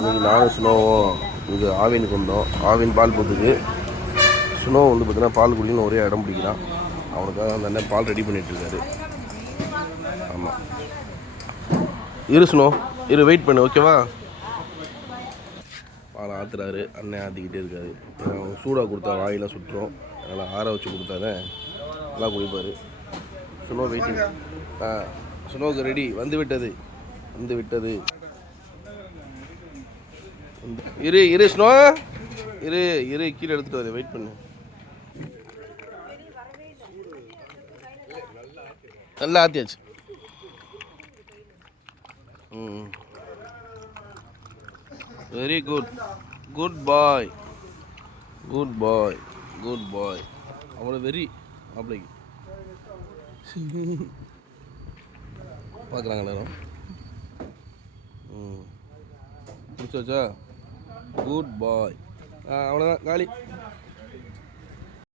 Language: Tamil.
இன்றைக்கி நானும் ஸ்னோவும் இங்கே ஆவினுக்கு வந்தோம். ஆவின் பால் போட்டுக்கு ஸ்னோ வந்து பார்த்தீங்கன்னா பால் குடிக்கணும்னு ஒரே இடம் பிடிக்கிறான். அவனுக்காக அந்த அண்ணன் பால் ரெடி பண்ணிகிட்ருக்காரு. ஆமாம், இரு ஸ்னோ, இரு, வெயிட் பண்ணு, ஓகேவா? பால் ஆற்றுறாரு, அண்ணன் ஆற்றிக்கிட்டே இருக்காரு. ஏன்னா சூடாக கொடுத்தா வாயெல்லாம் சுட்டுரும், அதனால் ஆற வச்சு கொடுத்தாரு நல்லா குடிப்பார். Snow waiting. ஸ்னோவுக்கு ரெடி, வந்து விட்டது. இரு ஸ்னோ, இரு கீழே எடுத்துகிட்டு வர, வெயிட் பண்ணு. நல்லா ஆற்றியாச்சு. வெரி குட், குட் பாய். அவ்வளோ வெரி மாப்பிள்ளைக்கு. பார்க்குறாங்க எல்லாரும். பிடிச்சாச்சா? குட் பாய். அவ்வளோதான், காலி.